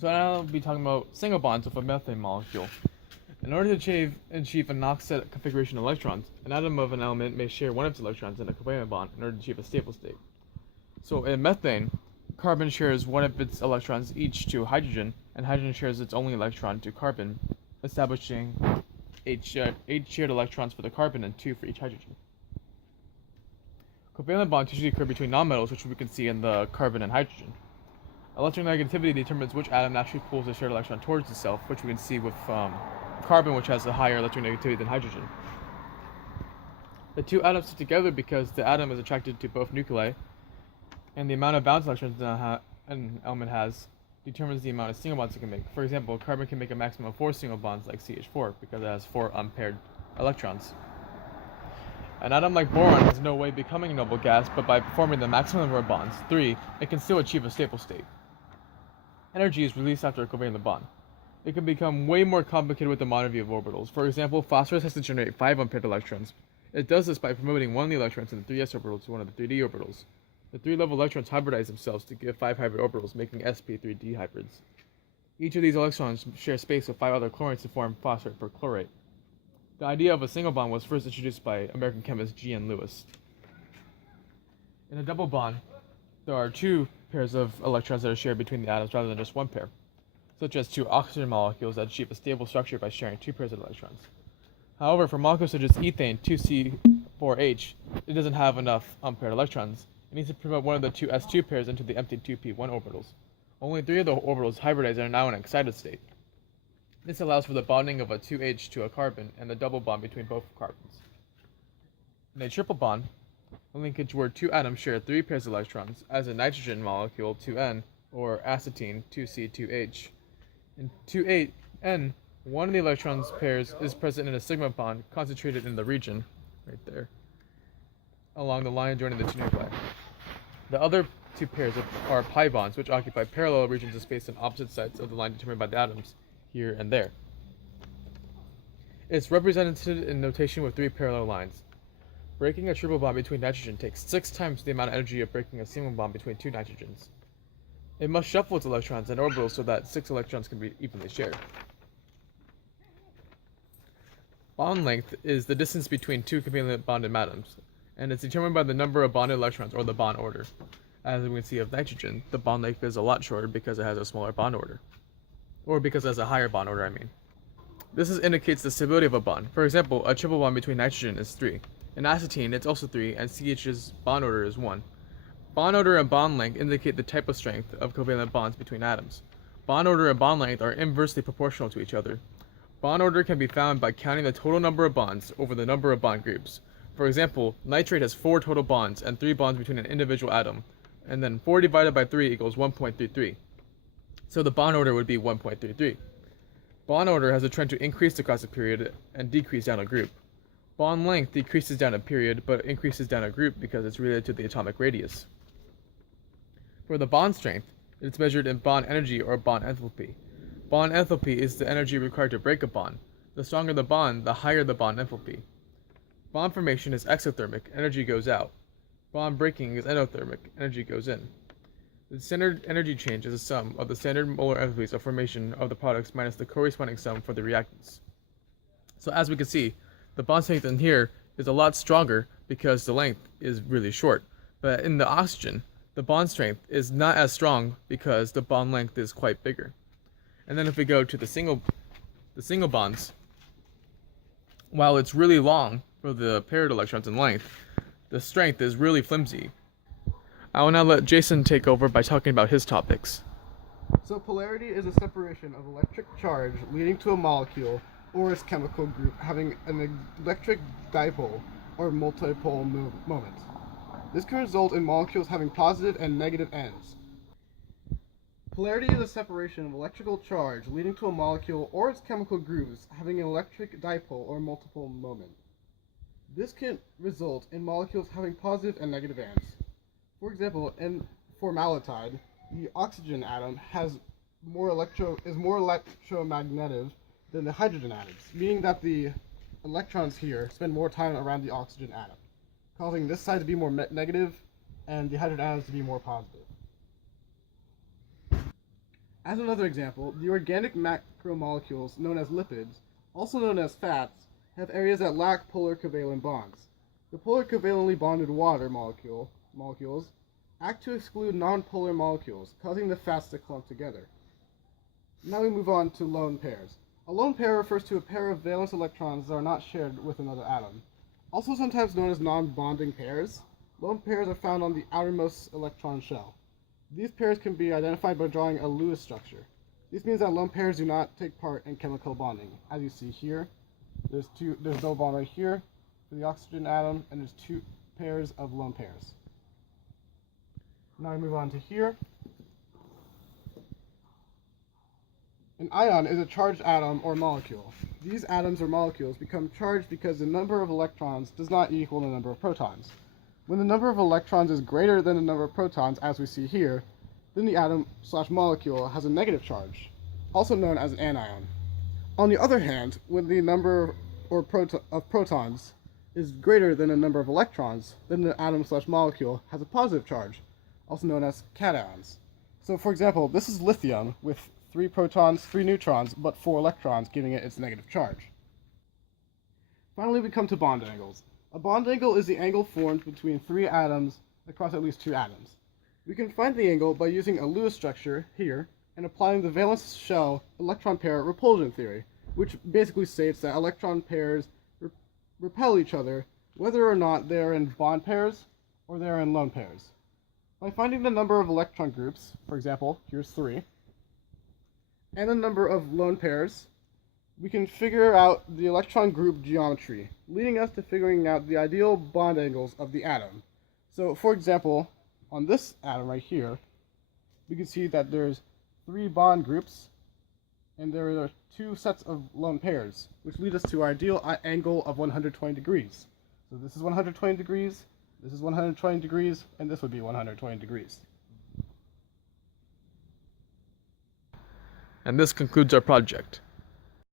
So now I'll be talking about single bonds with a methane molecule. In order to achieve an offset configuration of electrons, an atom of an element may share one of its electrons in a covalent bond in order to achieve a stable state. So in methane, carbon shares one of its electrons each to hydrogen, and hydrogen shares its only electron to carbon, establishing 8 shared electrons for the carbon and 2 for each hydrogen. Covalent bonds usually occur between nonmetals, which we can see in the carbon and hydrogen. Electronegativity determines which atom naturally pulls a shared electron towards itself, which we can see with carbon, which has a higher electronegativity than hydrogen. The two atoms stick together because the atom is attracted to both nuclei, and the amount of valence electrons an element has determines the amount of single bonds it can make. For example, carbon can make a maximum of 4 single bonds like CH4 because it has 4 unpaired electrons. An atom like boron has no way of becoming a noble gas, but by performing the maximum number of bonds, 3, it can still achieve a stable state. Energy is released after a covalent bond. It can become way more complicated with the modern view of orbitals. For example, phosphorus has to generate 5 unpaired electrons. It does this by promoting one of the electrons in the 3s orbital to one of the 3d orbitals. The 3-level electrons hybridize themselves to give 5 hybrid orbitals, making sp3d hybrids. Each of these electrons share space with 5 other chlorines to form phosphate perchlorate. The idea of a single bond was first introduced by American chemist G.N. Lewis. In a double bond, there are 2 pairs of electrons that are shared between the atoms rather than just 1 pair, such as 2 oxygen molecules that achieve a stable structure by sharing 2 pairs of electrons. However, for molecules such as ethane 2C4H, it doesn't have enough unpaired electrons. It needs to promote one of the 2 S2 pairs into the empty 2p1 orbitals. Only 3 of the orbitals hybridize and are now in an excited state. This allows for the bonding of a 2H to a carbon and the double bond between both carbons. In a triple bond, a linkage where 2 atoms share 3 pairs of electrons, as in nitrogen molecule 2N or acetine 2C2H. In 2N, one of the electrons pairs is present in a sigma bond concentrated in the region, right there, along the line joining the 2 nuclei. The other 2 pairs are pi bonds, which occupy parallel regions of space on opposite sides of the line determined by the atoms, here and there. It's represented in notation with 3 parallel lines. Breaking a triple bond between nitrogen takes 6 times the amount of energy of breaking a single bond between 2 nitrogens. It must shuffle its electrons and orbitals so that 6 electrons can be evenly shared. Bond length is the distance between 2 covalent bonded atoms, and it's determined by the number of bonded electrons or the bond order. As we can see of nitrogen, the bond length is a lot shorter because it has a smaller bond order. Or because it has a higher bond order, This indicates the stability of a bond. For example, a triple bond between nitrogen is 3. In acetine, it's also 3, and CH's bond order is 1. Bond order and bond length indicate the type of strength of covalent bonds between atoms. Bond order and bond length are inversely proportional to each other. Bond order can be found by counting the total number of bonds over the number of bond groups. For example, nitrate has 4 total bonds and 3 bonds between an individual atom, and then 4 divided by 3 equals 1.33. So the bond order would be 1.33. Bond order has a trend to increase across a period and decrease down a group. Bond length decreases down a period, but increases down a group because it's related to the atomic radius. For the bond strength, it's measured in bond energy or bond enthalpy. Bond enthalpy is the energy required to break a bond. The stronger the bond, the higher the bond enthalpy. Bond formation is exothermic, energy goes out. Bond breaking is endothermic, energy goes in. The standard energy change is a sum of the standard molar enthalpies of formation of the products minus the corresponding sum for the reactants. So as we can see, the bond strength in here is a lot stronger because the length is really short. But in the oxygen, the bond strength is not as strong because the bond length is quite bigger. And then if we go to the single bonds, while it's really long for the paired electrons in length, the strength is really flimsy. I will now let Jason take over by talking about his topics. So polarity is a separation of electric charge leading to a molecule or its chemical group having an electric dipole or multipole moment. This can result in molecules having positive and negative ends. Polarity is a separation of electrical charge leading to a molecule or its chemical groups having an electric dipole or multiple moment. This can result in molecules having positive and negative ends. For example, in formaldehyde, the oxygen atom is more electromagnetic than the hydrogen atoms, meaning that the electrons here spend more time around the oxygen atom, causing this side to be more negative and the hydrogen atoms to be more positive. As another example, the organic macromolecules known as lipids, also known as fats, have areas that lack polar covalent bonds. The polar covalently bonded water molecules act to exclude nonpolar molecules, causing the fats to clump together. Now we move on to lone pairs. A lone pair refers to a pair of valence electrons that are not shared with another atom. Also sometimes known as non-bonding pairs, lone pairs are found on the outermost electron shell. These pairs can be identified by drawing a Lewis structure. This means that lone pairs do not take part in chemical bonding. As you see here, there's no bond right here for the oxygen atom, and there's two pairs of lone pairs. Now we move on to here. An ion is a charged atom or molecule. These atoms or molecules become charged because the number of electrons does not equal the number of protons. When the number of electrons is greater than the number of protons, as we see here, then the atom/molecule has a negative charge, also known as an anion. On the other hand, when the number of protons is greater than the number of electrons, then the atom/molecule has a positive charge, also known as cations. So for example, this is lithium with 3 protons, 3 neutrons, but 4 electrons, giving it its negative charge. Finally, we come to bond angles. A bond angle is the angle formed between 3 atoms across at least 2 atoms. We can find the angle by using a Lewis structure here and applying the valence shell electron pair repulsion theory, which basically states that electron pairs repel each other whether or not they are in bond pairs or they are in lone pairs. By finding the number of electron groups, for example, here's 3, and the number of lone pairs, we can figure out the electron group geometry, leading us to figuring out the ideal bond angles of the atom. So, for example, on this atom right here, we can see that there's 3 bond groups, and there are 2 sets of lone pairs, which lead us to our ideal angle of 120 degrees. So this is 120 degrees, this is 120 degrees, and this would be 120 degrees. And this concludes our project.